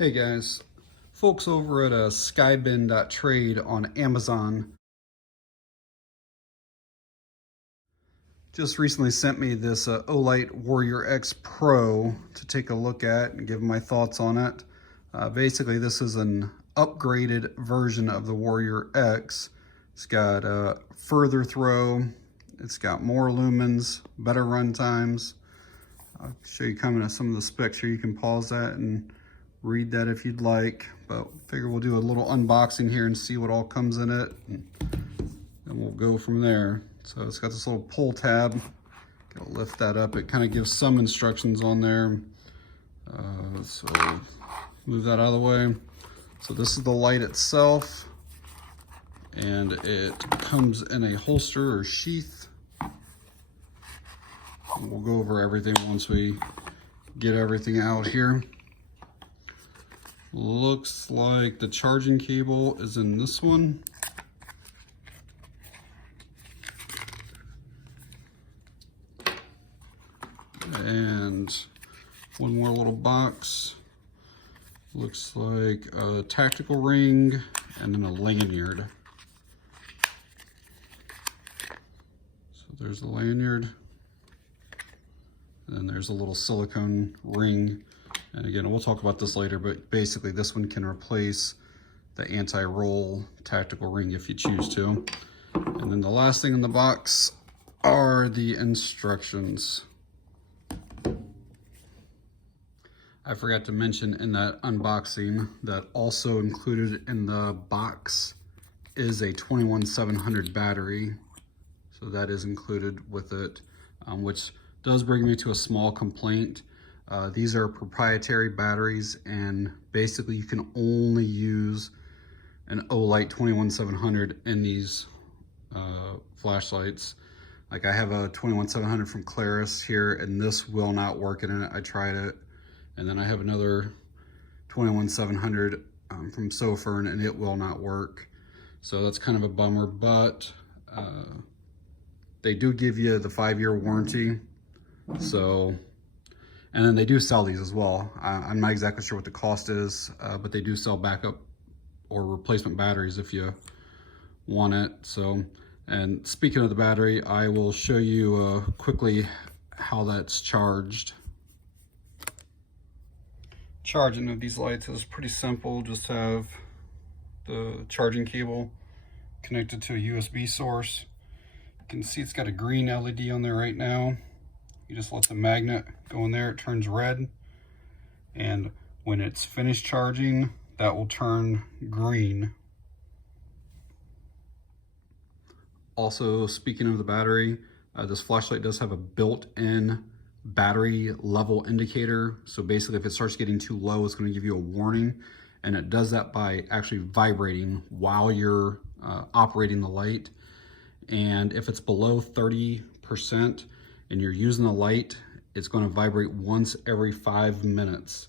Hey guys, folks over at skybin.trade on Amazon just recently sent me this Olight Warrior X Pro to take a look at and give my thoughts on it. Basically, this is an upgraded version of the Warrior X. It's got further throw, it's got more lumens, better run times. I'll show you kind of some of the specs here. You can pause that and read that if you'd like, but figure we'll do a little unboxing here and see what all comes in it, and we'll go from there. So it's got this little pull tab. Gotta lift that up. It kind of gives some instructions on there. So move that out of the way. So this is the light itself, and it comes in a holster or sheath. And we'll go over everything once we get everything out here. Looks like the charging cable is in this one. And one more little box. Looks like a tactical ring and then a lanyard. So there's the lanyard. And then there's a little silicone ring. And again, we'll talk about this later, but basically this one can replace the anti-roll tactical ring if you choose to. And then the last thing in the box are the instructions. I forgot to mention in that unboxing that also included in the box is a 21700 battery. So that is included with it, which does bring me to a small complaint. These are proprietary batteries, and basically you can only use an Olight 21700 in these flashlights. Like I have a 21700 from Claris here, and this will not work in it. I tried it. And then I have another 21700 from Sofern, and it will not work. So that's kind of a bummer, but they do give you the 5-year warranty. So, and then they do sell these as well. I'm not exactly sure what the cost is, but they do sell backup or replacement batteries if you want it. So, and speaking of the battery, I will show you quickly how that's charged. Charging of these lights is pretty simple. Just have the charging cable connected to a USB source. You can see it's got a green LED on there right now. You just let the magnet go in there, it turns red. And when it's finished charging, that will turn green. Also, speaking of the battery, this flashlight does have a built-in battery level indicator. So basically if it starts getting too low, it's going to give you a warning, and it does that by actually vibrating while you're operating the light. And if it's below 30% and you're using the light, it's going to vibrate once every 5 minutes.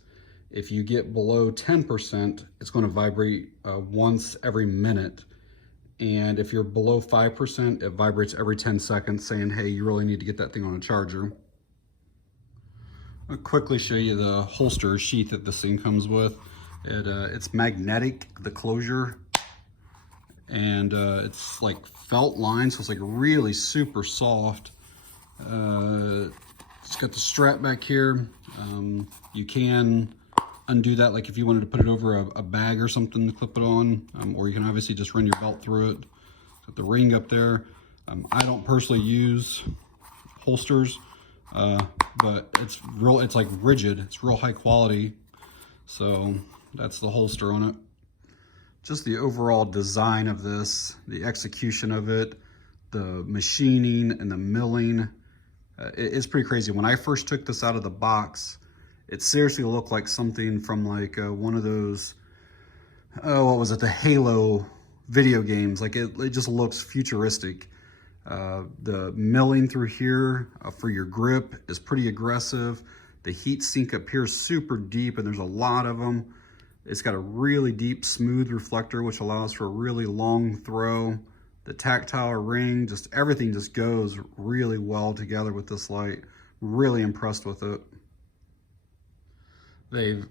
If you get below 10%, it's going to vibrate once every minute. And if you're below 5%, it vibrates every 10 seconds saying, hey, you really need to get that thing on a charger. I'll quickly show you the holster sheath that this thing comes with. It's magnetic, the closure, and it's like felt lined, so it's like really super soft. It's got the strap back here. You can undo that, like if you wanted to put it over a bag or something to clip it on, or you can obviously just run your belt through it. Got the ring up there. I don't personally use holsters. But it's like rigid, it's real high quality. So that's the holster on it. Just the overall design of this, the execution of it, the machining and the milling, it's pretty crazy. When I first took this out of the box, it seriously looked like something from like one of those, what was it, the Halo video games. Like it just looks futuristic. The milling through here for your grip is pretty aggressive. The heat sink up here is super deep, and there's a lot of them. It's got a really deep, smooth reflector, which allows for a really long throw. The tactile ring, just everything just goes really well together with this light. Really impressed with it. They've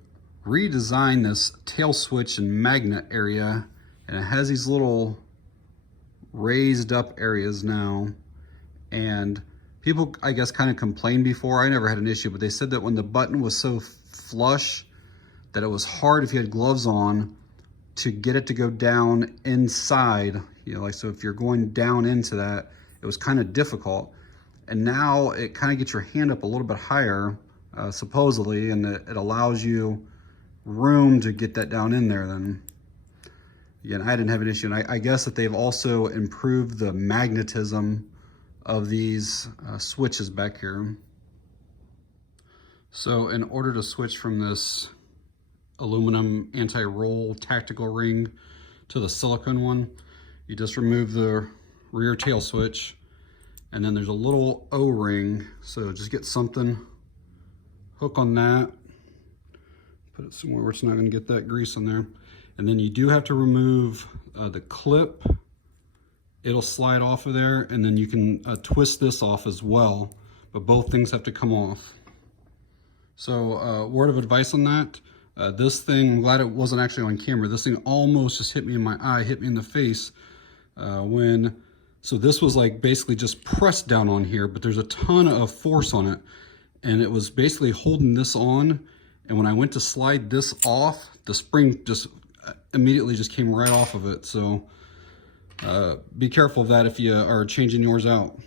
redesigned this tail switch and magnet area, and it has these little raised up areas now. And people, I guess, kind of complained before. I never had an issue, but they said that when the button was so flush that it was hard if you had gloves on to get it to go down inside, you know, like, so if you're going down into that, it was kind of difficult. And now it kind of gets your hand up a little bit higher, supposedly, and it allows you room to get that down in there then. Again, I didn't have an issue. And I guess that they've also improved the magnetism of these switches back here. So in order to switch from this aluminum anti-roll tactical ring to the silicone one, you just remove the rear tail switch, and then there's a little O-ring. So just get something, hook on that, put it somewhere where it's not going to get that grease on there. And then you do have to remove the clip. It'll slide off of there, and then you can twist this off as well, but both things have to come off. So word of advice on that, this thing, I'm glad it wasn't actually on camera, this thing almost just hit me in my eye, hit me in the face so this was like basically just pressed down on here, but there's a ton of force on it, and it was basically holding this on, and when I went to slide this off, the spring just immediately just came right off of it. So be careful of that if you are changing yours out.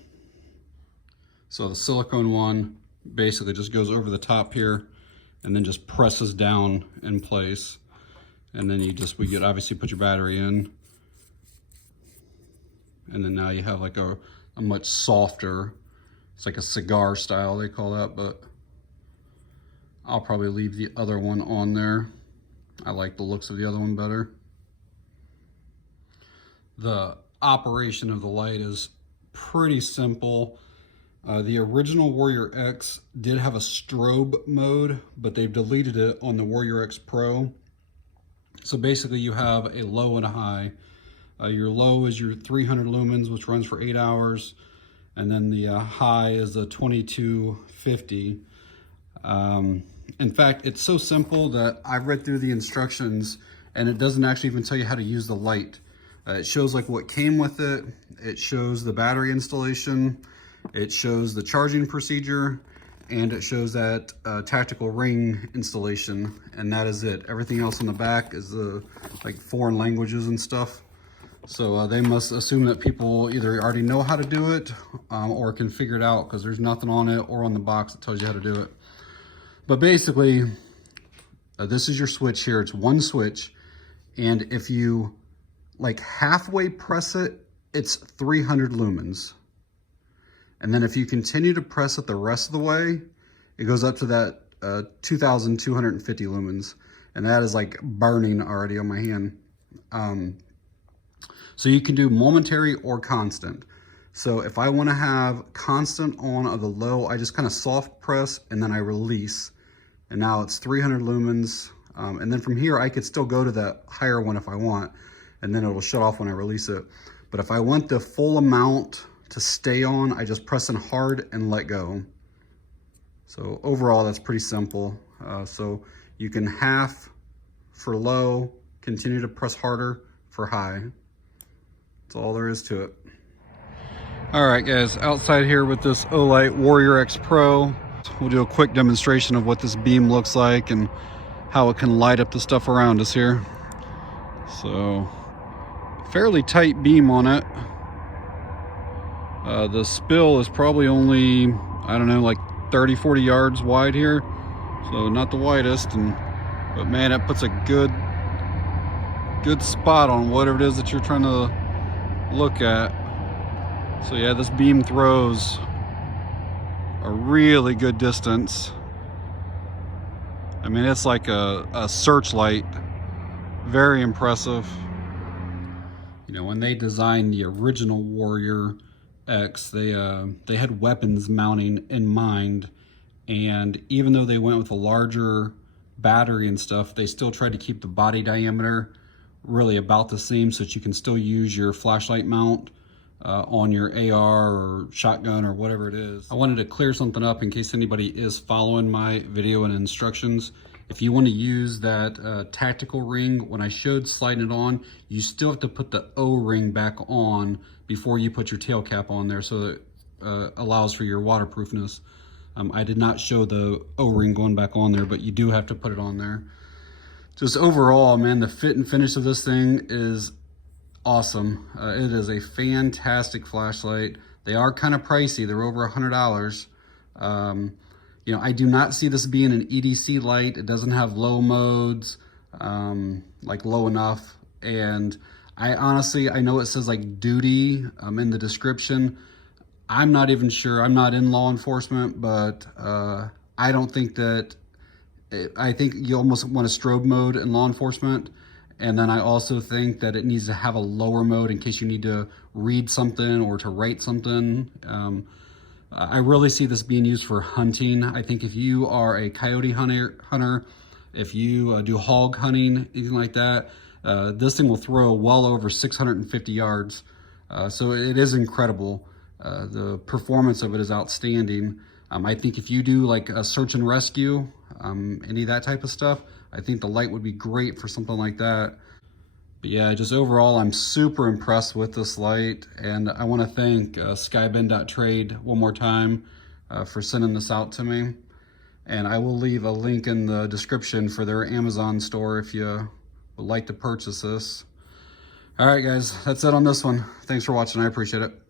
So the silicone one basically just goes over the top here and then just presses down in place. And then we get obviously put your battery in. And then now you have like a much softer, it's like a cigar style, they call that, but I'll probably leave the other one on there. I like the looks of the other one better. The operation of the light is pretty simple. The original Warrior X did have a strobe mode, but they've deleted it on the Warrior X Pro. So basically you have a low and a high. Your low is your 300 lumens, which runs for 8 hours. And then the high is the 2250. In fact, it's so simple that I've read through the instructions and it doesn't actually even tell you how to use the light. It shows like what came with it. It shows the battery installation. It shows the charging procedure, and it shows that tactical ring installation, and that is it. Everything else on the back is like foreign languages and stuff. So they must assume that people either already know how to do it or can figure it out, because there's nothing on it or on the box that tells you how to do it. But basically, this is your switch here. It's one switch, and if you like halfway press it, it's 300 lumens. And then if you continue to press it the rest of the way, it goes up to that 2,250 lumens. And that is like burning already on my hand. So you can do momentary or constant. So if I want to have constant on of the low, I just kind of soft press and then I release. And now it's 300 lumens. And then from here, I could still go to the higher one if I want, and then it will shut off when I release it. But if I want the full amount to stay on, I just press in hard and let go. So overall, that's pretty simple. So you can half for low, continue to press harder for high. That's all there is to it. All right, guys, outside here with this Olight Warrior X Pro, we'll do a quick demonstration of what this beam looks like and how it can light up the stuff around us here. So, fairly tight beam on it. The spill is probably only, I don't know, like 30, 40 yards wide here. So not the widest, but man, it puts a good spot on whatever it is that you're trying to look at. So yeah, this beam throws a really good distance. I mean, it's like a searchlight. Very impressive. You know, when they designed the original Warrior X, they had weapons mounting in mind, and even though they went with a larger battery and stuff, they still tried to keep the body diameter really about the same so that you can still use your flashlight mount on your AR or shotgun or whatever it is. I wanted to clear something up in case anybody is following my video and instructions If you want to use that tactical ring, when I showed sliding it on, you still have to put the O-ring back on before you put your tail cap on there, so that allows for your waterproofness. I did not show the O-ring going back on there, but you do have to put it on there. Just overall, man, the fit and finish of this thing is awesome. It is a fantastic flashlight. They are kind of pricey. They're over $100. You know, I do not see this being an EDC light. It doesn't have low modes, like low enough. And I honestly, I know it says like duty in the description. I'm not even sure. I'm not in law enforcement, but I don't think that, I think you almost want a strobe mode in law enforcement. And then I also think that it needs to have a lower mode in case you need to read something or to write something. I really see this being used for hunting. I think if you are a coyote hunter, if you do hog hunting, anything like that, this thing will throw well over 650 yards. So it is incredible. The performance of it is outstanding. I think if you do like a search and rescue, any of that type of stuff, I think the light would be great for something like that. But yeah, just overall, I'm super impressed with this light, and I want to thank skybend.trade one more time for sending this out to me. And I will leave a link in the description for their Amazon store if you would like to purchase this. All right, guys, that's it on this one. Thanks for watching. I appreciate it.